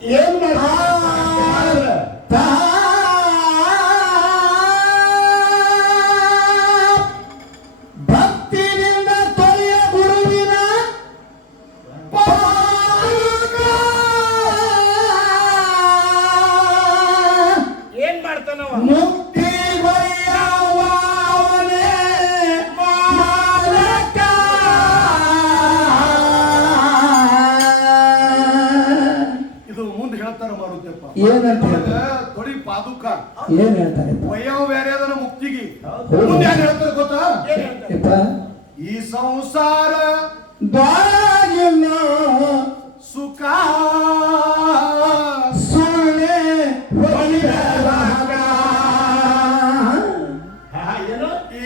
ಏನ್ ಮಾಡ್ತಾರ ಭಕ್ತಿನಿಂದ ತೊಳೆಯ ಗುರುವಿನ ಏನ್ ಮಾಡ್ತಾನವ ಮುಕ್ತಿ ಬಯ್ಯವಾವನೇ ಮಾಲಕ. ಇದು ಮುಂದೆ ಹೇಳ್ತಾರ ಮಾರುತ್ತಪ್ಪ ಏನಂತ ಹೇಳ್ತಾರೆ? ತೊಡಿ ಪಾದುಕ ಏನ್ ಹೇಳ್ತಾರೆ ವಯವ ಬೇರೆ ಅದನ್ನ ಮುಕ್ತಿಗೆ ಮುಂದೆ ಏನ್ ಹೇಳ್ತಾರೆ ಗೊತ್ತಾ? ಈ ಸಂಸಾರ ಬಾಗಿಲ್ಲ ಸುಖ ಸುಳ್ಳೆ ಹೊಲಿದಾಗ ಏನೋ ಈ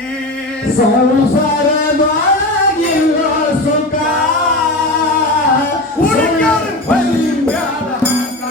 ಸಂಸಾರ ಬಾಗಿಲ್ಲ ಸುಖ ಹುಡುಕ್ಯಾರ ಹೊಲಿಬ್ಯಾಡ ಹಾಕ.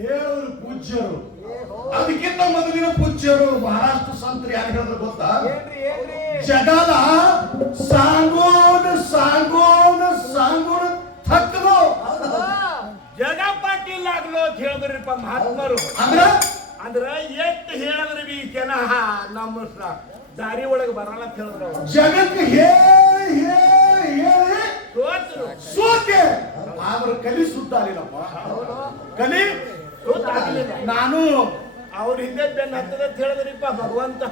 ಹೇಳೋರು ಪೂಜ್ಯರು, ಅದಕ್ಕಿಂತ ಮೊದಲಿನ ಪೂಜ್ಯರು ಮಹಾರಾಷ್ಟ್ರ ಸಂತರು ಯಾರು ಹೇಳಿದ್ರು ಗೊತ್ತಾ? ಜಗದ ಸಾಂಗೋನ ಸಾಂಗೋನ ಸಾಂಗೋನ ಥಕ್ಕಲು ಜಗ ಪಾಟೀಲ್ ಆಗ್ಲೋ ಅಂತ ಹೇಳಿದ್ರಿಪ್ಪ ಮಹಾತ್ಮರು. ಅಂದ್ರ ಎಷ್ಟು ಹೇಳಿದ್ರೆ ಬಿ ಜನ ನಮ್ಮ ದಾರಿ ಒಳಗೆ ಬರಲ್ಲ ಅಂತ ಹೇಳಿದ್ರು ಅವ್ರು. ಜಗಕ್ಕೆ ಹೇಳಿ ಹೇಳಿ ಹೇಳಿ ಸೋತ್ರು. ಸೋತೆ ಆದ್ರೆ ಕಲಿ ಸುದ್ದ ಆಗಿಲ್ಲಪ್ಪ. ಕಲಿ ಸೋತಾಗ್ಲಿಲ್ಲ. ನಾನು ಅವ್ರ ಹಿಂದೆ ಬೆನ್ನ ಹತ್ತದ ಅಂತ ಹೇಳಿದ್ರಿಪ್ಪ ಭಗವಂತ.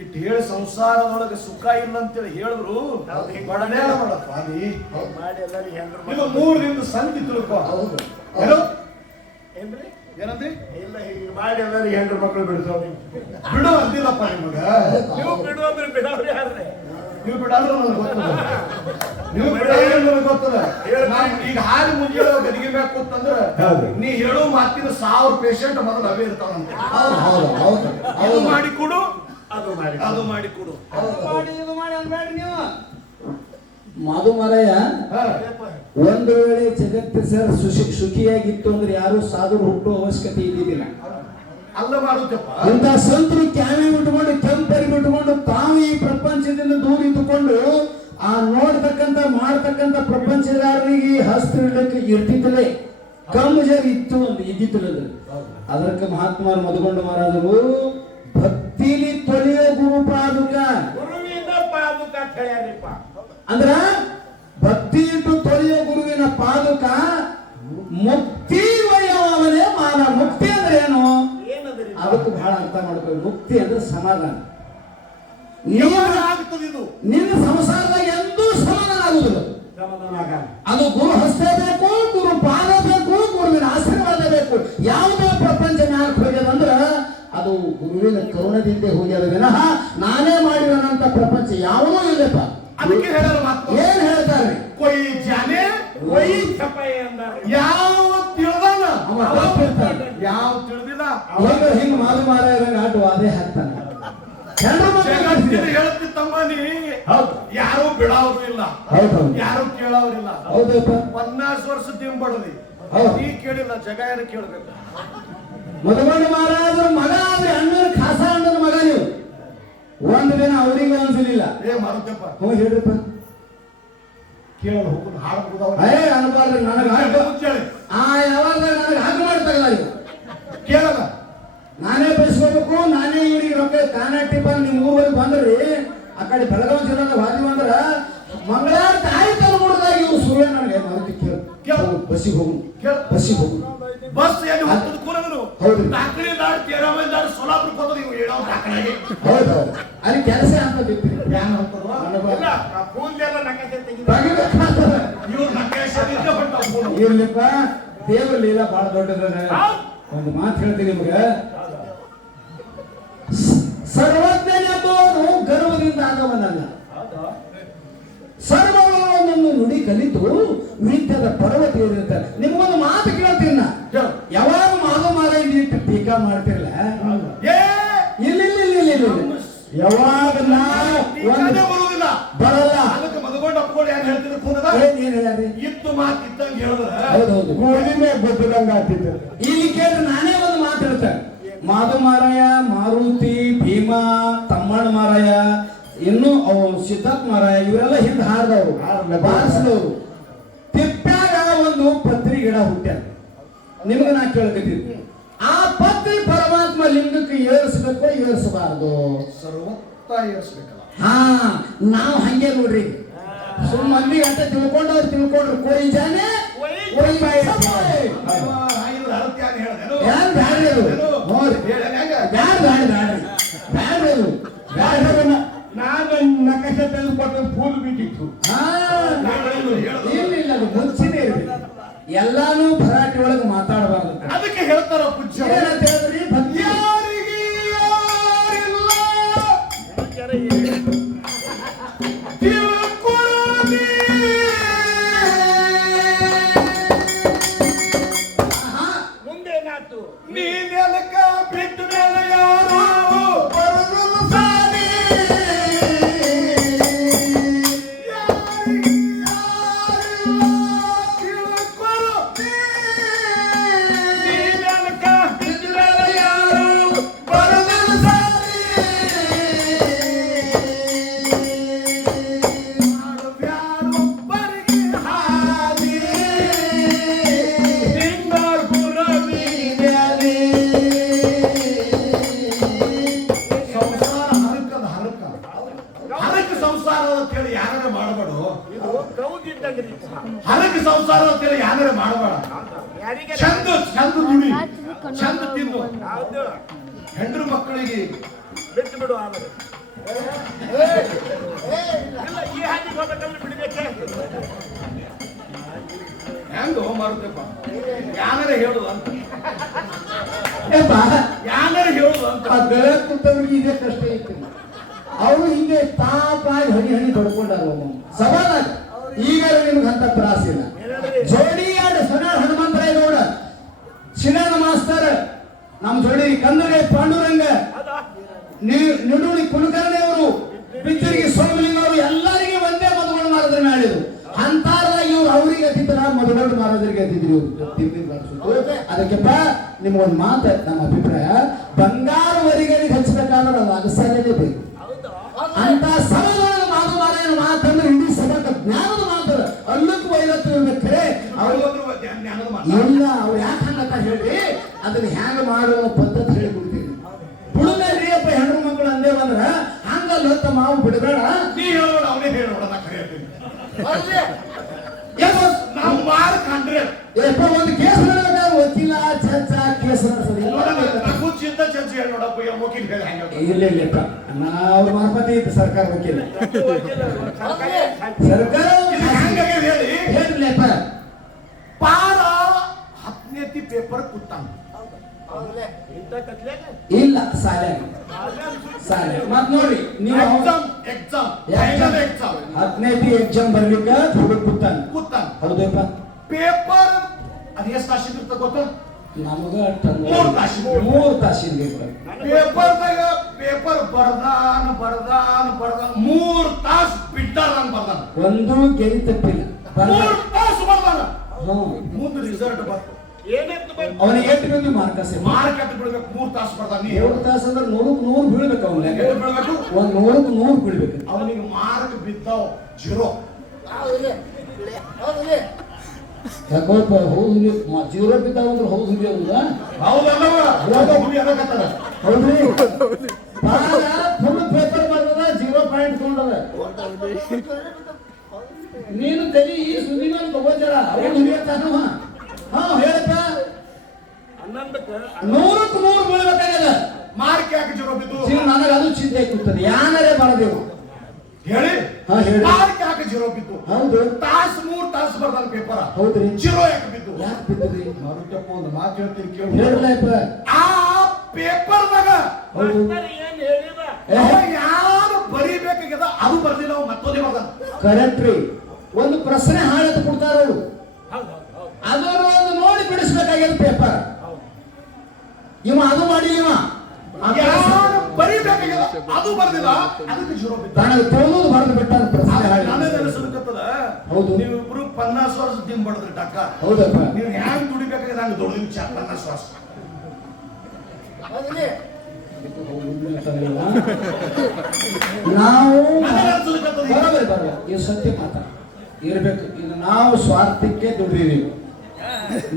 ಇಟ್ಟು ಹೇಳಿ ಸಂಸಾರದೊಳಗೆ ಸುಖ ಇಲ್ಲ ಅಂತೇಳಿ ಹೇಳಿದ್ರು ಬಡನೇ ಮಾಡಪ್ಪ ನೀ ಮಾಡಿ ಎಲ್ಲರಿಗೂ ಹೆಂಡ್ರು ಇದು 3 ದಿನದ ಸಂತಿ ತಿಳ್ಕೊ. ಏನೋ ಏನ್ರಿ ಏನಂದ್ರಿ? ಇಲ್ಲ ಹೀಗೆ ಮಾಡಿ ಎಲ್ಲರಿಗೂ ಹೆಂಡ್ರು ಮಕ್ಕಳು ಬಿಡಿಸೋದು. ಬಿಡು ಅಂದಿಲ್ಲಪ್ಪ ನಿಮಗ. ನೀವು ಬಿಡು ಅಂದ್ರೆ ಬಿಡೋರು ಯಾರ್ರಿ? ನೀವು ಬಿಡಾದ್ರೆ ನನಗೆ ಗೊತ್ತದ. ನೀವು ಬಿಡಾದ್ರೆ ನನಗೆ ಗೊತ್ತದ. ನಾನು ಈಗ ಹಾಲು ಮುಂಜಾನೆ ಗದಿಗೆ ಮ್ಯಾಗ ಕೂತಂದ್ರ ನೀ ಹೇಳೋ ಮಾತಿನ 1000 ಪೇಷಂಟ್ ಮೊದಲು ಅವೇ ಇರ್ತಾವಂತೆ. ಅದು ಮಾಡಿ ಕೊಡು, ಅದು ಮಾಡಿ ಅದು ಮಾಡಿ ಕೊಡು. ಇದು ಮಾಡಿ ಅನ್ಬೇಡ್ರಿ ನೀವು. ಮಧುಮರಯ್ಯ ಹಾ. ಒಂದು ವೇಳೆ ಜಗತ್ತು ಸರ್ ಸುಖಿಯಾಗಿತ್ತು ಅಂದ್ರೆ ಯಾರು ಸಾಧು ಹುಟ್ಟುವ ಅವಶ್ಯಕತೆ ಇದ್ದಿದ್ದಿಲ್ಲ. ಅಲ್ಲ ಮಾಡುತ್ತಪ್ಪ. ಇಂಥ ಸಂತರು ಕ್ಯಾಮೆ ಬಿಟ್ಟುಕೊಂಡು ಕೆಂಪರಿ ಬಿಟ್ಟುಕೊಂಡು ತಾವು ಈ ಪ್ರಪಂಚದಿಂದ ದೂರ ಇದ್ದುಕೊಂಡು ಆ ನೋಡ್ತಕ್ಕಂಥ ಮಾಡ್ತಕ್ಕಂಥ ಪ್ರಪಂಚದಾರರಿಗೆ ಹಸ್ತ ಇಡ್ಲಿಕ್ಕೆ ಇರ್ತಿತ್ತಲೇ ಕಮ್ಮಜರ್ ಇತ್ತು ಅಂತ ಇದ್ದಿತ್ತಲ್ಲ. ಅದಕ್ಕೆ ಮಹಾತ್ಮರು ಮಧುಗೊಂಡ ಮಹಾರಾಜರು ಭಕ್ತಿಲಿ ತೊಳೆಯೋ ಗುರು ಪಾದುಕ ಗುರುವಿನ ಪಾದುಕ ಅಂತ ಹೇಳ್ಯಾರಿಪ್ಪ. ಅಂದ್ರ ಭಕ್ತಿ ಇಟ್ಟು ತೊಳೆಯೋ ಗುರುವಿನ ಪಾದುಕ ಮುಕ್ತಿ ವಯವನೇ ಮಾನ. ಮುಕ್ತಿ ಅಂದ್ರೆ ಏನು? ಏನದ್ರಿ? ಅದಕ್ಕೆ ಬಹಳ ಅರ್ಥ ಮಾಡ್ಬೇಕು. ಮುಕ್ತಿ ಅಂದ್ರೆ ಸಮಾಧಾನ. ಯಾವಾಗ ಆಗ್ತದೆ ಇದು? ನಿನ್ನ ಸಂಸಾರದಾಗ ಎಂದೂ ಸಮಾಧಾನ ಆಗುದಿಲ್ಲ. ಸಮಾಧಾನ ಆಗಲ್ಲ. ಅದು ಗುರು ಹಸ್ತ ಬೇಕು, ಗುರು ಪಾದ ಬೇಕು, ಗುರುವಿನ ಆಶೀರ್ವಾದ ಬೇಕು. ಯಾವುದೇ ಪ್ರಪಂಚ ಮ್ಯಾಲ ಹೋಗ್ಯದಂದ್ರ ಅದು ಗುರುವಿನ ಕರುಣದಿಂದ ಹೋಗ್ಯದ ವಿನಃ ನಾನೇ ಮಾಡಿರೋನಂತ ಪ್ರಪಂಚ ಯಾವುದೂ ಇಲ್ಲಪ್ಪ. ಅದಕ್ಕೆ ಹೇಳೋರು ಮಾತು ಏನ್ ಹೇಳ್ತಾರೆ? ಕೊಯ್ ಜಾನೆ ವೈ ಚಪಾಯಿ ಅಂದಾರ. ಯಾವ ತಿಳಿದಾನ ಅವ ತಪ್ಪಿರ್ತಾನೆ. ಯಾವ ತಿಳಿದಿಲ್ಲ ಅವಾಗ ಹಿಂಗ್ ಮಾದು ಮಾರಾಯರಂಗ ಆಟು ಅದೇ ಹಾಕ್ತಾನೆ. ಜಗತ್ತಿನ ಹೇಳ್ತಿತ್ತಮ್ಮ ನೀ ಹೌದು ಯಾರು ಬಿಡಾವ್ರು ಇಲ್ಲ, ಹೌದೌದು ಯಾರು ಕೇಳವ್ರಿಲ್ಲ. ಹೌದಪ್ಪ. 50 ವರ್ಷ ದಿಂಬಡದಿ ಹೌದು. ನೀ ಕೇಳಿಲ್ಲ, ಜಗ ಏನು ಕೇಳ್ಬೇಕು? ಮಧುಗೊಂಡ ಮಹಾರಾಜರ ಮಗ ಆದ್ರೆ ಅಣ್ಣನ ಖಾಸ ಅಣ್ಣನ ಮಗ ನೀವು. ಒಂದು ದಿನ ಅವರಿಗೆ ಅನ್ಸಲಿಲ್ಲ. ಏ ಮಾರುತ್ತಪ್ಪ ಹ್ಞೂ ಹೇಳ್ರಿಪ್ಪ. ಕೇಳೋದು ಹೋಗುದು ಹಾಡು ಬಿಡದವ ಅನ್ಬಾರ್ದು ನನಗೆ ಹಾಕು. ಕೇಳಿ ಯಾವಾಗ ನನಗೆ ಹಾಗೆ ಮಾಡ್ತಾಗಲ್ಲ ನೀವು. ಕೇಳಲ್ಲ ನಾನೇ ಬಯಸ್ಕೋಬೇಕು, ನಾನೇ ಇವ್ರಿಗೆ ರೊಕ್ಕ ಕಾನಾಟಿ ಬಂದು ನಿಮ್ಮ ಊರಿಗೆ ಬಂದ್ರಿ ಆ ಕಡೆ ಬೆಳಗಾವಿ ಜಿಲ್ಲಾದ ವಾದಿ ಬಂದ್ರ ಮಂಗಳಾರ ತಾಯಿ ತಲುಪುರದಾಗ ಇವು ಸುಳ್ಳು ನನಗೆ ಮಾಹಿತಿ ಕೇಳು. ಬಸ್ಸಿಗೆ ಹೋಗು, ಬಸ್ಸಿಗೆ ಹೋಗು. ಬಸ್ ಏನು ಹತ್ತದ ಕೂರದ್ರು ಹೌದು. ದಾಖಲೆ ದಾಡ್ ತೇರಾವೇ ದಾಡ್ ಸೋಲಾಪುರಕ್ಕೆ ಹೋದ್ರೆ ಇವು ಹೇಳೋ ದಾಖಲೆಗೆ ಹೌದೌದು. ಅಲ್ಲಿ ಕೆಲಸ ಅಂತ ಬಿತ್ತಿ ಯಾನ್ ಹೋಗ್ತದವ ಇಲ್ಲ, ಆ ಕೂದಲೆಲ್ಲ ನಕ್ಕತ್ತೆ ತೆಗಿದ. ತೆಗಿಬೇಕಾಗ್ತದೆ. ಇರ್ಲಿಪ್ಪ ದೇವ್ರ ಲೀಲಾ ಬಹಳ ದೊಡ್ಡದ. ಒಂದು ಮಾತು ಹೇಳ್ತೀನಿ ನಿಮ್ಗೆ, ಸರ್ವಜ್ಞನೆಂಬುವನು ಗರ್ವದಿಂದ ಆಗವನಲ್ಲ, ಸರ್ವವನ್ನು ನುಡಿ ಕಲಿತು ವಿದ್ಯದ ಪರ್ವತ ಏರಿರ್ತಾರೆ. ನಿಮ್ಗೊಂದು ಮಾತು ಕೇಳ್ತೀನಿ ನಾ, ಯಾವಾಗ ಮಾರ ಇಟ್ಟು ಟೀಕಾ ಮಾಡ್ತಿರಲ್ಲ, ಇಲ್ಲ ಯಾವಾಗ ಬರುವುದಿಲ್ಲ ಬರಲ್ಲ. ಅದಕ್ಕೆ ಮದುಗೊಂಡು ಅಪ್ಕೊಂಡು ಯಾರು ಹೇಳ್ತಿದ್ರು ಇತ್ತು ಮಾತು ಇದ್ದಂಗೆ ಹೌದೌದು, ಗೊತ್ತದಂಗ ಆಗ್ತಿತ್ತು. ಇಲ್ಲಿ ಕೇಳಿ ನಾನೇ ಒಂದು ಮಾತು ಹೇಳ್ತೇನೆ. ಮಾಧು ಮಾರಾಯ, ಮಾರುತಿ, ಭೀಮಾ, ತಮ್ಮಣ್ಣ ಮಾರಾಯ, ಇನ್ನು ಅವು ಸಿದ್ಧಾರ್ಥ ಮಾರಾಯ, ಇವರೆಲ್ಲ ಹಿಂದೆ ಹಾರಿದವರು, ಬಾರಿಸಿದವರು. ತಿಪ್ಪ್ಯಾಗ ಒಂದು ಪತ್ರಿ ಗಿಡ ಹುಟ್ಟ್ಯಾರ. ನಿಮ್ಗೆ ನಾ ಕೇಳ್ಕತ್ತೀನಿ, ಆ ಪತ್ರಿ ಪರಮಾತ್ಮ ಲಿಂಗಕ್ಕೆ ಏರಿಸಬೇಕು ಏರಿಸಬಾರದು? ಸರ್ವತ್ತ ಏರಿಸ್ಬೇಕಲ್ಲ. ಹಾ, ನಾವು ಹಂಗೆ ನೋಡ್ರಿ, ಸುಮ್ಮ ಮಂದಿ ಅಂತ ತಿಳ್ಕೊಂಡ್ರು ಕೊಯ್ ಜಾನೆ ಕೊಯ್ ಬಾಯಿ. ನಾನು ನಕಶ ತೆಗೆದುಕೊಟ್ಟು ಫೂಲ್ ಬಿಟ್ಟಿತ್ತು. ಇಲ್ಲ, ಅದು ಮುಂಚೆನೇ ಇರ್ಬೇಕು. ಎಲ್ಲಾನು ಭರಾಟೆ ಒಳಗೆ ಮಾತಾಡಬಾರ್ದು. ಅದಕ್ಕೆ ಹೇಳ್ತಾರ ಪೂಜ್ಯ ಏನಂತ ಹೇಳಿದ್ರಿ? ಮುಂದೇನಾಯ್ತು? ನೀನೆಲಕ ಬಿಟ್ಟು ಮೇಲೆ ಯಾರು ಬರುವುದು ಸಾರಿ. ಹರಕೆ ಸಂಸಾರ ಅಂತೇಳಿ ಯಾರು ಮಾಡಬೇಡ. ಚಂದ ಚಂದ ದುಡಿ, ಚಂದ ತಿನ್ನು, ಹೆಂಡ್ರು ಮಕ್ಕಳಿಗೆ ಬಿಟ್ಟು ಬಿಡು. ಆಮೇಲೆ ಇಲ್ಲ, ಈ ಹಾಗೆ ಹೋಗ್ಬೇಕಂದ್ರೆ ಬಿಡಬೇಕೆ. ಹೆಂಗ ಮಾರುತ್ತಪ್ಪ, ಯಾರು ಹೇಳುದು ಅಂತ, ಯಾರು ಹೇಳುದು ಅಂತ. ಬೆಳೆ ಕುಂತವ್ರಿಗೆ ಇದೇ ಕಷ್ಟ ಐತಿ. ಅವರು ಹಿಂಗೆ ತಾಪಾಗಿ ಹಣಿ ಬಡ್ಕೊಂಡಾರ ಸವಾಲಾಗ. ಈಗ ನಿಮ್ಗೆ ಅಂತ ತ್ರಾಸ ಇಲ್ಲ. ಜೋಡಿ ಆಡು ಸೊನಾಳ್ ಹನುಮಂತರಾಯ ಗೌಡ, ಶಿಣನ ಮಾಸ್ತರ್, ನಮ್ಮ ಜೋಡಿ ಕಂದಗೆ ಪಾಂಡುರಂಗ, ನಿಡುಳಿ ಕುಲಕರ್ಣಿ ಅವರು, ಬಿಚ್ಚರಿಗೆ ಸೋಮಲಿಂಗ ಅವರು, ಎಲ್ಲರಿಗೆ ಒಂದೇ ಮದುಗೊಂಡು ಮಾರದ್ರ ಮಾಡಿದ್ರು. ಅಂತಾರದಾಗ ಇವ್ರು ಅವ್ರಿಗೆ ಅತಿದ್ರ, ಮದುಗೊಂಡು ಮಾರೋದ್ರಿಗೆ ಅತಿದ್ರು ಇವ್ರು. ಅದಕ್ಕೆಪ್ಪ ನಿಮ್ಗೊಂದು ಮಾತು, ನಮ್ಮ ಅಭಿಪ್ರಾಯ, ಬಂಗಾರ ವರಿಗಳಿಗೆ ಹಚ್ಚಬೇಕಾದ್ರೆ ಅದು ಅಗಸಲೇನೆ ಬೇಕು. ಅಂತ ಸಭೆಗಳ ಮಾತು ಮಾತಂದ್ರೆ ಇಡೀ ಸಭಾಕ ಜ್ಞಾನದ ಮಾತು, ಅಲ್ಲಕ್ಕೂ ವೈರತ್ವ ಇರ್ಬೇಕಾರೆ ಇಲ್ಲ. ಅವ್ರು ಯಾಕೆ ಹಂಗಂತ ಹೇಳಿ ಅದನ್ನ ಹ್ಯಾಂಗ ಮಾಡುವ ಪದ್ಧತಿ ಹೇಳಿಕೊಡ್ತೀವಿ. ಬಿಡುಗೇರಿ ಅಪ್ಪ ಹೆಣ್ಣು ಮಕ್ಕಳು ಅಂದೇ ಬಂದ್ರ ಹಂಗಲ್ಲ ತಮ್ಮ ಮಾವು ಬಿಡಬೇಡ. ನೀ ಹೇಳೋಣ, ಅವನೇ ಹೇಳೋಣ, ನಾ ಕರೆಯತ್ತೀನಿ. ನಾವು ಮಾರು ಕಂಡ್ರೆ ಏಪ್ಪ ಒಂದು ಕೇಸ್ ನಡೆಬೇಕಾದ್ರೆ ವಕೀಲ ಜಡ್ಜ ಕೇಸ್ ನಡೆಸೋದು ಚಿಂತ ಚರ್ಚೆ ಹೇಳಿ ನೋಡಪ್ಪ, ವಕೀಲ್ ಹೇಳಿ. ಇಲ್ಲ ಇಲ್ಲಪ್ಪ, ನಾವು ಮಾರ್ಪತಿ ಇತ್ತು ಸರ್ಕಾರ ವಕೀಲ. ಸರ್ಕಾರ ಹೇಳಿ ಹೇಳಿಲ್ಲಪ್ಪ, ಪಾರ 10ನೇ ಪೇಪರ್ ಕೂತಾನ ಇಲ್ಲ ಸಾಲೆ ಮತ್ ನೋಡಿ ನೀವು ಎಕ್ಸಾಮ್ 10ನೇ ಎಕ್ಸಾಮ್ ಬರ್ಲಿಕ್ಕೆ ಹುಡುಗ ಕೂತಾನ. ಹೌದಪ್ಪ, ಪೇಪರ್ ಅದು ಎಷ್ಟು ತಾಸಿನ ಇರ್ತ ಗೊತ್ತ? ನಮಗ 3 ತಾಸಿನ ಪೇಪರ್ದಾಗ ಪೇಪರ್ ಬರ್ದಾನ 3 ತಾಸು ಬಿಟ್ಟಾರ ಬರ್ದಾನ. ಒಂದು ಗೆರಿ ತಪ್ಪಿಲ್ಲ, 3 ತಾಸು ಬರ್ದಾನ. ಮುಂದೆ ರಿಸಲ್ಟ್ ಬರ್ತು. ಅವನಿಗೆ ಎಷ್ಟು ಬಂದು ಮಾರ್ಕಸ್ ಮಾರ್ಕ್ ಎಟ್ಟು ಬಿಡ್ಬೇಕು? 3 ತಾಸು ಬರ್ದಾನ. 3 ತಾಸು ಅಂದ್ರೆ 100ಕ್ಕೆ 100 ಬೀಳ್ಬೇಕು. ಅವನಿಗೆ ಒಂದು 100ಕ್ಕೆ 100 ಬೀಳ್ಬೇಕು. ಅವನಿಗೆ ಮಾರ್ಕ್ ಬಿದ್ದಾವ್ 0. ಯಾಕೋಪ್ಪ ಹೌದು, 0 ಬಿದ್ದಾವ ಅಂದ್ರೆ ಹೌದು ಹೌದಲ್ಲವ? ಹೌದ್ರಿ, ಫುಲ್ ಪೇಪರ್ ಬರ್ತದ 0 ಪಾಯಿಂಟ್ ತಗೊಂಡದ. ನೀನು ತಲಿ ಈ ಸುದ್ದಿ ಮೇಲೆ ತಗೋತಾರ ಅವ್ರು ಹಿರಿಯತಾನ. ಹಾ ಹೇಳಪ್ಪ, 11ಕ್ಕೆ 100ಕ್ಕೆ 100 ಬೀಳ್ಬೇಕಾಗದ. ಮಾರ್ಕ್ ಯಾಕೆ 0 ಬಿದ್ದು? ನನಗೆ ಅದು ಚಿಂತೆ ಕೂತದೆ, ಯಾನರೇ ಬರದೇವು ಹೇಳಿ. ಹಾ, ಹೇಳಿ. ಮಾರ್ಕ್ ಯಾಕೆ ಜೀರೋ ಬಿದ್ದು? ಹೌದು. ತಾಸು 3 ತಾಸು ಬರ್ದಾನ ಪೇಪರ್. ಹೌದ್ರಿ. ಜೀರೋ ಯಾಕೆ ಬಿದ್ದು? ಯಾಕೆ ಬಿದ್ದದ್ರಿ? ಮಾರುತಪ್ಪ ಒಂದು ಮಾತು ಹೇಳ್ತೀನಿ ಕೇಳು. ಹೇಳಲಪ್ಪ. ಆ ಪೇಪರ್ದಾಗ ಹೌದು. ಏನ್ ಹೇಳಿದ ಯಾರು ಬರೀಬೇಕಾಗ್ಯದ ಅದು ಬರ್ದಿಲ್ಲ, ಅವ ಮತ್ತೊಂದೇ ಬರ್ದಾನ. ಕರೆಕ್ಟ್ ರೀ. ಒಂದು ಪ್ರಶ್ನೆ ಹಾಳೆತ್ತು ಕೊಡ್ತಾರ ಅವರು, ಅದನ್ನು ಒಂದು ನೋಡಿ ಬಿಡಿಸ್ಬೇಕಾಗ್ಯದ ಪೇಪರ್. ಇವ ಅದು ಮಾಡಿ ಇವ ಯಾರು ಬರೀಬೇಕಾಗ್ಯದ ಅದು ಬರ್ದಿಲ್ಲ, ಅದಕ್ಕೆ ಜೀರೋ ಬಿದ್ದ. ನನಗೆ ತೊಳೆದು ಬರೆದು ಬಿಟ್ಟ ಪ್ರಶ್ನೆ ಹಾಳೆ. ನಾನೇ ನೆನೆಸಲಿಕ್ಕತ್ತದ. ಹೌದು. ನೀವಿಬ್ರು 50 ವರ್ಷ ದಿಂಬ್ ಬಡದ್ರಿ ಟಕ್ಕ. ಹೌದಪ್ಪ. ನೀವು ಹ್ಯಾಂಗ್ ದುಡಿಬೇಕಾಗಿದೆ ಹಂಗೆ ದೊಡ್ಡ ವಿಚಾರ 50 ವರ್ಷ. ನಾವು ನಾನೇ ನೆನೆಸಲಿಕ್ಕತ್ತದ ಈಗ. ಬರೋಬರಿ ಬರೋಲ್ಲ, ಇದು ಸತ್ಯ ಮಾತಾ ಇರ್ಬೇಕು. ಇದು ನಾವು ಸ್ವಾರ್ಥಕ್ಕೆ ದುಡ್ಡಿದೀವಿ.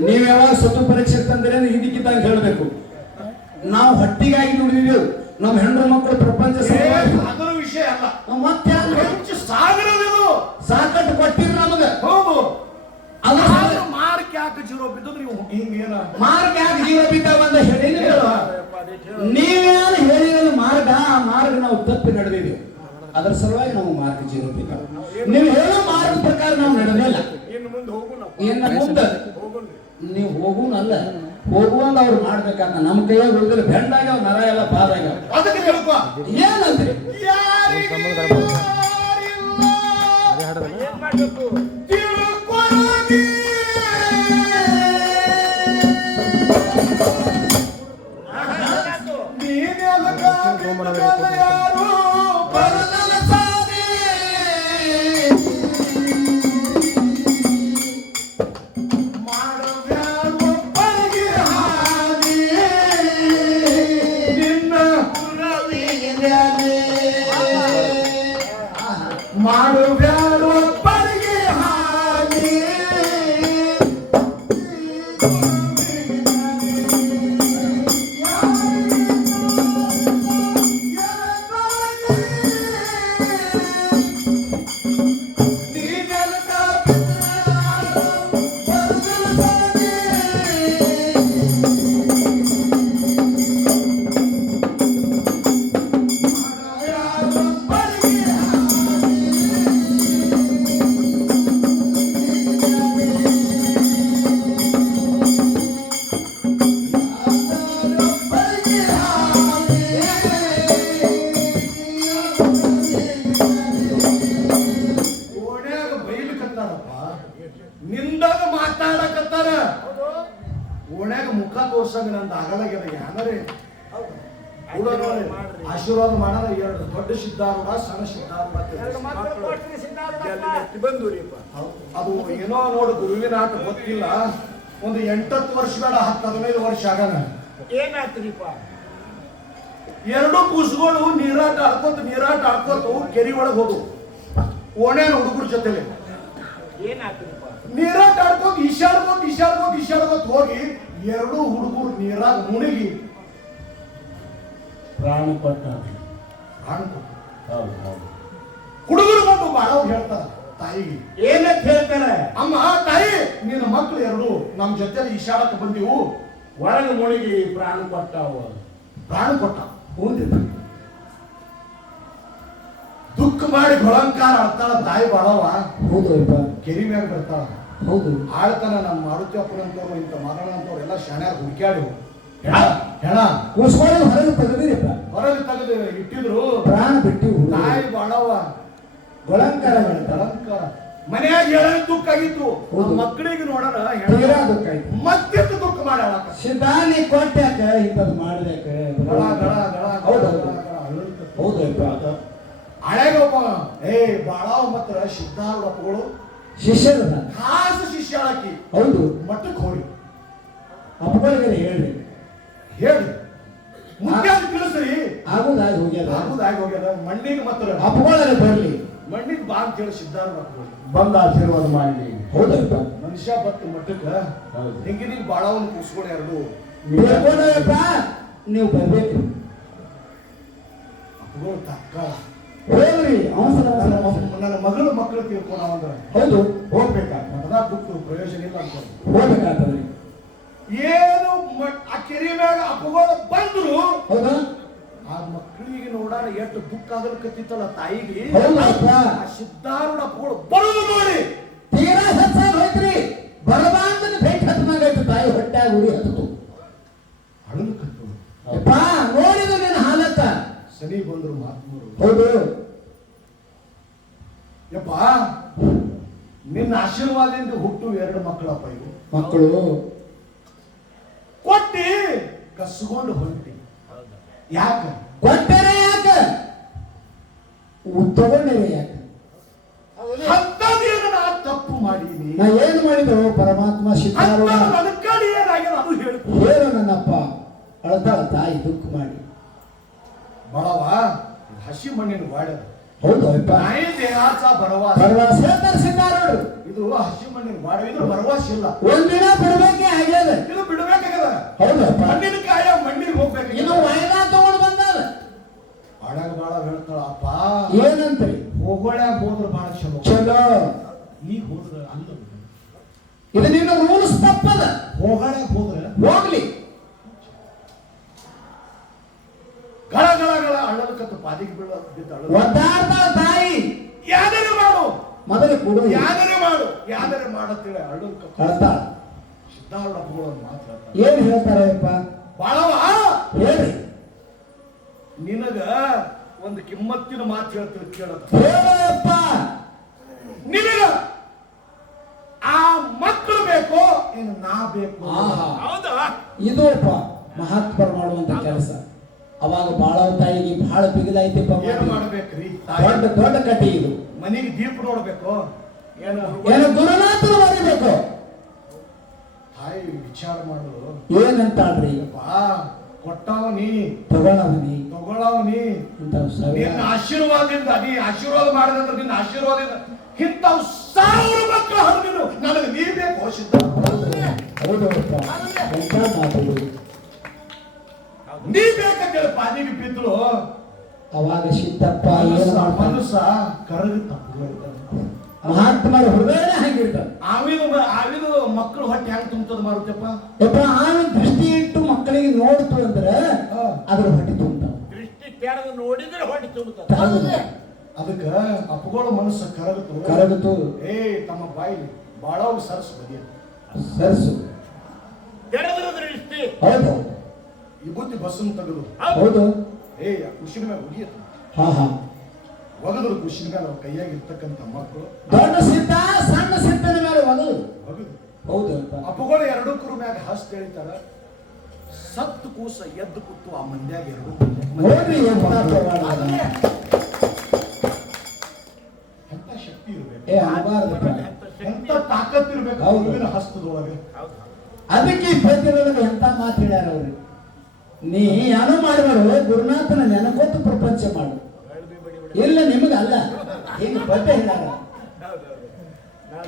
ನೀವು ಯಾವಾಗ ಸತ್ತು ಪರೀಕ್ಷೆ ತಂದ್ರೆ ಇದಕ್ಕಿದ್ದಂಗೆ ಹೇಳಬೇಕು. ನಾವು ಹಟ್ಟಿಗಾಗಿ ದುಡಿದೀವಿ. ನಮ್ಮ ಹೆಣ್ಣು ಮಕ್ಕಳು ಪ್ರಪಂಚ ಅದರ ವಿಷಯ ಅಲ್ಲ. ಮತ್ತೆ ಹೆಚ್ಚು ಸಾವಿರದಿದು ಸಾಕಟ್ಟು ಕೊಟ್ಟಿರಿ ನಮಗೆ. ಹೌದು. ಅದು ಮಾರ್ಕ್ ಯಾಕೆ ಜೀರೋ ಬಿದ್ದು? ನೀವು ಹಿಂಗೇನ ಮಾರ್ಗ ಯಾಕೆ ಜೀವ ಬಿದ್ದಾವ ಅಂತ ಹೇಳಿ ನೀವೇನು ಹೇಳಿದ ಮಾರ್ಗ, ಆ ಮಾರ್ಗ ನಾವು ತಪ್ಪಿ ನಡೆದಿದ್ದೀವಿ. ಅದರ ಸಲುವಾಗಿ ನಾವು ಮಾರ್ಗ ಜೀವ ಬಿದ್ದಾವ. ನೀವು ಹೇಳೋ ಮಾರ್ಗದ ಪ್ರಕಾರ ನಾವು ನಡೆದಿಲ್ಲ. ಇನ್ನು ಮುಂದೆ ಹೋಗುಣ ಇನ್ನು ಮುಂದೆ ನೀವು ಹೋಗುನಲ್ಲ, ಹೋಗುವಂಗ ಅವ್ರು ಮಾಡ್ಬೇಕಂತ ನಮ್ಮ ಕೈಯಾಗ ಉಳಿದ್ರೆ ಬೆಂಡಾಗ ನರ ಎಲ್ಲ ಪಾದಾಗ ಅದಕ್ಕೆ ತಿಳ್ಕೊ. ಏನಂದ್ರಿ? ಯಾರಿಗೂ ಏನ್ ಮಾಡ್ಬೇಕು ತಿಳ್ಕೊಳ್ಳಿ. ನೀನೆಲಗ ಬಿದ್ದದ ಯಾರು ಬರದಲ ಸಾದಿ. ಮಾಡಬ್ಯಾಡೋ ಬರಿಗೆ ಹಾನಿ. ನಿನ್ನ ಮಾಡಬ್ಯಾಡೋ ಬರಿಗೆ ಹಾನಿ. ಓಣ್ಯಾಗ ಬೈಲಿಕತ್ತಾರಪ್ಪ, ನಿಂದಾಗ ಮಾತಾಡಕತ್ತಾರ. ಓಣ್ಯಾಗ ಮುಖ ತೋರ್ಸಂಗ ನಂದ ಆಗಲಾಗ್ಯದ. ಯಾನರೇ ಆಶೀರ್ವಾದ ಮಾಡಲ್ಲ. 2 ದೊಡ್ಡ ಸಿದ್ಧಾರೂಢ, ಸಣ್ಣ ಸಿದ್ಧಾರೂಢ ಅಂತ ಎರಡು ಮಕ್ಕಳು ಕೊಟ್ರಿ ಸಿದ್ಧಾರ್ಥ ಬಂದೂರಿಪ್ಪ. ಅದು ಏನೋ ನೋಡು, ಗುರುವಿನ ಆಟ ಗೊತ್ತಿಲ್ಲ. ಒಂದು 8-10 ವರ್ಷ ಬೇಡ, 10-15 ವರ್ಷ ಆಗನ. ಏನಾತ್ರಿಪ್ಪ? 2 ಕೂಸುಗಳು ನೀರಾಟ ಆಡ್ಕೋತ ಕೆರಿ ಒಳಗೆ ಹೋದು. ಓಣ್ಯಾನ ಹುಡುಗರ ಜೊತೆಲೆ ಏನಾತ್ರಿಪ್ಪ? ನೀರಾಟ ಆಡ್ಕೋತ ಈಶಾಡ್ಕೋತ ಹೋಗಿ 2 ಹುಡುಗರು ನೀರಾಗ ಮುಳುಗಿ ಪ್ರಾಣ ಕೊಟ್ಟ. ಹುಡುಗರು ಬಂದು ಬಾಳವ್ ಹೇಳ್ತಾರ ತಾಯಿಗೆ. ಏನಂತ ಹೇಳ್ತಾರೆ? ಅಮ್ಮ ತಾಯಿ, ನಿನ್ನ ಮಕ್ಕಳು 2 ನಮ್ಮ ಜೊತೆ ಈಶಾಡಕ್ಕೆ ಬಂದಿವು, ಒಳಗೆ ಮುಳುಗಿ ಪ್ರಾಣ ಕೊಟ್ಟಾವ. ಪ್ರಾಣ ಕೊಟ್ಟ. ಹೌದಿಲ್ಲ? ದುಃಖ ಮಾಡಿ ಗೊಳಂಕಾರ ಆಡ್ತಾಳ ತಾಯಿ ಬಾಳವ. ಹೌದಪ್ಪ. ಕೆರಿ ಮ್ಯಾಗ ಬರ್ತಾಳ. ಹೌದು. ಆಳ್ತಾನ ನಮ್ಮ ಮಾರುತಿಯಪ್ಪನಂತವ್ರು, ಇಂಥ ಮಾರಣಂತವ್ರು ಎಲ್ಲ ಶಾಣ್ಯಾರ ಹುಡುಕ್ಯಾಡಿ ಹೆಣ ಕೂಸ್ಕೊಳ್ಳಿ ಹೊರಗೆ ತೆಗೆದಿರಪ್ಪ. ಹೊರಗೆ ತೆಗೆದು ಇಟ್ಟಿದ್ರು. ಪ್ರಾಣ ಬಿಟ್ಟು ತಾಯಿ ಬಾಳವ ಗೊಳಂಕಾರ ಮಾಡ್ತಾಳ. ಅಲಂಕಾರ ಮನೆಯಾಗ ಹೇಳ ದುಃಖ ಆಗಿತ್ತು. ಮಕ್ಕಳಿಗೆ ನೋಡೋಣ ತೀರಾ ದುಃಖ ಆಯ್ತು. ಮತ್ತೆಷ್ಟು ದುಃಖ ಮಾಡಾಳ. ಸಿದ್ಧಾನಿ ಕೊಟ್ಟ್ಯಾಕ ಇಂಥದ್ದು ಮಾಡ್ಬೇಕ. ಹೌದಪ್ಪ. ಹಳೆಗ ಒಬ್ಬ ಬಾಳವ ಮಾತ್ರ ಸಿದ್ಧಾರೂಢಪ್ಪಗಳು ಶಿಷ್ಯರ ಖಾಸ ಶಿಷ್ಯಾಳಕಿ. ಹೌದು. ಮಠಕ್ಕೆ ಹೋಗಿ ಅಪ್ಪಗಳಿಗೆ ಹೇಳ್ರಿ, ಹೇಳಿ ಮುಂದೆ ತಿಳಿಸ್ರಿ. ಆಗುದಾಗಿ ಹೋಗ್ಯದ. ಹೋಗ್ಯದ. ಮಣ್ಣಿಗೆ ಮಾತ್ರ ಅಪ್ಪಗಳಿಗೆ ಬರ್ಲಿ, ಮಣ್ಣಿಗೆ ಬಾ ಅಂತ ಹೇಳಿ ಸಿದ್ಧಾರೂಢಪ್ಪಗಳು ಬಂದ ಆಶೀರ್ವಾದ ಮಾಡಲಿ. ಹೌದಪ್ಪ. ಮನುಷ್ಯ ಬತ್ತು ಮಠಕ್ಕೆ ಹಿಂಗಿನ ಬಾಳವನ್ನ ಕೂಸ್ಕೊಂಡು 2 ಬೇಡ್ಕೊಂಡಪ್ಪ ನೀವು ಬರ್ಬೇಕು. ಅಪ್ಪಗಳು ತಕ್ಕ ಹೋಗ್ರಿ. ಅವಸರ ನನ್ನ ಮಗಳು ಮಕ್ಕಳು ತೀರ್ಕೊಂಡವಂದ್ರ ಹೌದು ಹೋಗ್ಬೇಕಾ? ಮತದ ದುಃಖ ಪ್ರಯೋಜನ ಇಲ್ಲ ಅಂತ ಹೋಗ್ಬೇಕಾಗ್ತದ್ರಿ. ಏನು ಆ ಕೆರೆ ಮ್ಯಾಗ ಅಪ್ಪಗಳು ಬಂದ್ರು. ಹೌದಾ? ಆ ಮಕ್ಕಳಿಗೆ ನೋಡಾರ ಎಷ್ಟು ದುಃಖ ಆಗಲ್ಕತ್ತಿತ್ತಲ್ಲ ತಾಯಿಗೆ ಹೌದಪ್ಪ. ಆ ಸಿದ್ಧಾರೂಢ ಅಪ್ಪಗಳು ಬರೋದು ನೋಡಿ ತೀರಾ ಹೆಚ್ಚಾಗಿ ಹೋಯ್ತ್ರಿ. ಬರಬಾರ್ದನ್ನ ಬೆಂಕಿ ಹತ್ತನಾಗಾಯ್ತು, ತಾಯಿ ಹೊಟ್ಟ್ಯಾಗ ಉರಿ ಹತ್ತಿತು. ಅಳಲಕತ್ತು ಯಪ್ಪ ನೋಡಿದ್ರು ನಿನ್ನ ಹಾಲತ್ತ. ಸನಿ ಬಂದ್ರು ಮಹಾತ್ಮರು. ಹೌದು ಯಪ್ಪ ನಿನ್ನ ಆಶೀರ್ವಾದದಿಂದ ಹುಟ್ಟು 2 ಮಕ್ಕಳಪ್ಪ ಇವು. ಮಕ್ಕಳು ಕೊಟ್ಟಿ ಕಸ್ಕೊಂಡು ಹೊಂಟಿ ಯಾಕೆ ಕೊಟ್ಟರೆ ಯಾಕ, ತಗೊಂಡರೆ ಯಾಕೆ? ಅಂತದೇನು ನಾ ತಪ್ಪು ಮಾಡೀನಿ, ನಾ ಏನು ಮಾಡಿದ್ರು ಪರಮಾತ್ಮ ಸಿದ್ಧಾರೂಢ ಅದಕ್ಕಾಗಿ ಏನಾಗ್ಯದ ಅದು ಹೇಳ್ತೀನಿ. ಹೇಳು ನನ್ನಪ್ಪ. ಅಳ್ತಾಳ ತಾಯಿ ದುಃಖ ಮಾಡಿ. ಬಡವ ಹಸಿ ಮಣ್ಣಿನ ವಾಡದ ಹೌದು ಅಪ್ಪ. ನಾಯಿ ದೇಹಾಸ ಬಡವಾಸ ಪರವಾಸ ಹೇಳ್ತಾರೆ ಸಿದ್ಧಾರೂಢರು. ಇದು ಹಸಿ ಮಣ್ಣಿನ ವಾಡ, ಇದು ಬಡವಾಸ ಇಲ್ಲ. ಒಂದಿನ ಬಿಡಬೇಕೆ ಆಗ್ಯದ. ಇದು ಬಿಡಬೇಕಾಗದ. ಹೌದಪ್ಪ. ಮಣ್ಣಿನ ಕಾಯ ಮಣ್ಣಿಗೆ ಹೋಗ್ಬೇಕು. ಇನ್ನು ವಾಯ್ದಾ ತಗೊಂಡು ಬಂದಾರ. ಬಾಳಾಗ ಬಾಳ ಹೇಳ್ತಾಳ ಅಪ್ಪ ಏನಂತ್ರಿ? ಹೋಗೋಳ್ಯಾಗ ಹೋದ್ರ ಬಾಳ ಚಲೋ, ಚಲೋ. ಈಗ ಹೋದ್ರ ಅಲ್ಲ. ಇದು ನಿನ್ನ ರೂಲ್ಸ್ ತಪ್ಪದ. ಹೋಗೋಳ್ಯಾಗ ಹೋದ್ರ ಹೋಗ್ಲಿ. ಗಳ ಗಳ ಗಳ ಅಳ್ಳಲಕತ್ತು ಪಾದಿಗೆ ಬಿದ್ದ ಅಳ್ಳ. ಒದ್ದಾಡ್ತಾಳ ತಾಯಿ. ಯಾದರೆ ಮಾಡು, ಮೊದಲು ಕೊಡು. ಯಾದರೆ ಮಾಡತ್ತೇಳಿ ಅಳ್ಳಲಕತ್ತು. ಅಳ್ತಾಳ. ಸಿದ್ಧಾರೂಢ ಅಪ್ಪಗಳು ಒಂದು ಮಾತು ಹೇಳ್ತಾರೆ. ಏನ್ ಹೇಳ್ತಾರಪ್ಪ? ಬಾಳವ ಹೇಳ್ರಿ. ನಿನಗ ಒಂದು ಕಿಮ್ಮತ್ತಿನ ಮಾತು ಹೇಳ್ತೀನಿ ಕೇಳದ. ಹೇಳಪ್ಪ. ನಿನಗ ಆ ಮಕ್ಕಳು ಬೇಕು ಇನ್ನು ನಾ ಬೇಕು. ಆಹಾ. ಹೌದಾ? ಇದು ಅಪ್ಪ ಮಹಾತ್ಮರು ಮಾಡುವಂತ ಕೆಲಸ. ಅವಾಗ ಬಾಳವ ತಾಯಿಗೆ ಬಹಳ ಬಿಗಿದಾಯ್ತಪ್ಪ. ಏನ್ ಮಾಡ್ಬೇಕ್ರಿ ದೊಡ್ಡ ದೊಡ್ಡ ಕಟ್ಟಿ ಇದು. ಮನೆಗೆ ದೀಪ ನೋಡ್ಬೇಕು. ಏನು ಗುರುನಾಥರು ಬರೀಬೇಕು. ತಾಯಿ ವಿಚಾರ ಮಾಡೋದು ಏನಂತಾಳ್ರಿ? ಕೊಟ್ಟವ ನೀ, ತಗೊಳವನಿ, ತಗೊಳವ ನೀ. ನಿನ್ನ ಆಶೀರ್ವಾದದಿಂದ ನೀ ಆಶೀರ್ವಾದ ಮಾಡಿದ್ರೆ ನಿನ್ನ ಆಶೀರ್ವಾದದಿಂದ ಇಂಥವು 1000 ಮಕ್ಕಳು ಹರಿದು ನನಗೆ ನೀ ಬೇಕು ಸಿದ್ಧ. ಹೌದು ಅಪ್ಪ. ಎಂತ ಮಾತುಗಳು. ನೀ ಬೇಕಂತೇಳಿ ಪಾದಿಗೆ ಬಿದ್ರು. ಅವಾಗ ಸಿದ್ದಪ್ಪ ಏನು ಮಾಡ್ತಾನೆ? ಮನಸ್ಸ ಕರಗುತ್ತ. ಮಹಾತ್ಮರ ಹೃದಯನೇ ಹಂಗಿರ್ತಾನೆ. ಆವಿದು ಮಕ್ಕಳು ಹೊಟ್ಟೆ ಹೆಂಗ್ ತುಂಬತದ ಮಾರುತ್ತಪ್ಪ. ಯಪ್ಪ ಆಮೇಲೆ ದೃಷ್ಟಿ ಇಟ್ಟು ಮಕ್ಕಳಿಗೆ ನೋಡ್ತು ಅಂದ್ರೆ ಅದ್ರ ಹೊಟ್ಟೆ ತುಂಬ್ತಾವ. ದೃಷ್ಟಿ ತೆರೆದು ನೋಡಿದ್ರೆ ಹೊಟ್ಟೆ ತುಂಬುತ್ತದೆ. ಅದಕ್ಕ ಅಪ್ಪಗಳು ಮನಸ್ಸು ಕರಗುತ್ತು. ಕರಗುತ್ತು. ಏ ತಮ್ಮ ಬಾಯಿಲಿ ಬಾಳವ್ ಸರ್ಸ್ ಬದಿಯ ಸರ್ಸು. ತೆರೆದ್ರ ದೃಷ್ಟಿ. ಹೌದು. ಈ ಬುದ್ಧಿ ಬಸ್ಸನ್ನು ತೆಗೆದು ಹೌದು. ಏ ಖುಷಿನ ಮೇಲೆ ಹೊಡಿಯತ್ತ. ಹಾ ಹಾ. ಒಗದ್ರು ಖುಷಿನ ಮೇಲೆ ಅವ್ರ ಕೈಯಾಗಿ ಇರ್ತಕ್ಕಂಥ ಮಕ್ಕಳು ದೊಡ್ಡ ಸಿದ್ಧ ಸಣ್ಣ ಸಿದ್ಧನ ಮೇಲೆ ಒಗದು. ಒಗದು ಹೌದು ಅಪ್ಪ. ಅಪ್ಪಗಳು 2 ಕುರು ಮ್ಯಾಗ ಹಸ್ತ ಹೇಳ್ತಾರ. ಸತ್ತು ಕೂಸ ಎದ್ದು ಕೂತು ಆ ಮಂದ್ಯಾಗ 2 ನೋಡ್ರಿ ಎಂತ ಪ್ರಮಾಣ. ಎಂತ ಶಕ್ತಿ ಇರ್ಬೇಕು, ಏ ಆಗಬಾರ್ದಪ್ಪ. ಎಂತ ತಾಕತ್ ಇರ್ಬೇಕು ಹೌದು. ಗುರುವಿನ ಹಸ್ತದೊಳಗೆ. ಅದಕ್ಕೆ ಈ ಪದ್ಯದೊಳಗೆ ಎಂತ ಮಾತು ಹೇಳ್ಯಾರ ಅವ್ರಿ. ನೀ ಏನು ಮಾಡಬೇಡ, ಗುರುನಾಥನ ನೆನಕೊತ್ತು ಪ್ರಪಂಚ ಮಾಡು. ಇಲ್ಲ ನಿಮಗಲ್ಲ. ಈಗ ಪದ್ಯ ಹೇಳ್ಯಾರ.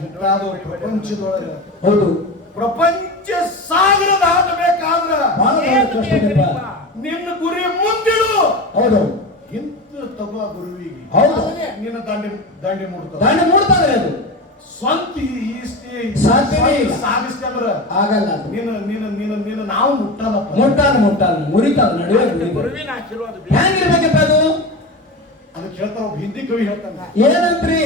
ಇಂಥದ್ದು ಪ್ರಪಂಚದೊಳಗೆ ಹೌದು. ಪ್ರಪಂಚ ಸಾಗರ ದಾಟಬೇಕಾದ್ರ ಬಹಳ ಕಷ್ಟದಪ್ಪ. ನಿನ್ನ ಗುರಿ ಮುಂದಿಡು. ಹೌದು. ಇಂತ ತಗೋ ಗುರುವಿಗೆ. ಹೌದು. ನಿನ್ನ ದಂಡಿ ಮುಡ್ತದ. ದಾಂಡ ಮೂಡ್ತಾರೆ ಅದು. ಸ್ವಂತ ಸಾಧ್ಯವೇ ಇಲ್ಲ. ಸಾಗಿಸ್ತಂದ್ರ ಆಗಲ್ಲ ಅದು. ನಿನ್ನ ನಾವು ಮುಟ್ಟಲ್ಲಪ್ಪ. ಮುಟ್ಟಾನ ಮುರಿತಾನ ನಡುವೆ ಗುರುವಿನ ಆಶೀರ್ವಾದ ಹೆಂಗಿರ್ಬೇಕಪ್ಪ ಅದು? ಅದಕ್ಕೆ ಹೇಳ್ತಾವ ಹಿಂದಿ ಕವಿ ಹೇಳ್ತಾನೆ ಏನಂತ್ರಿ?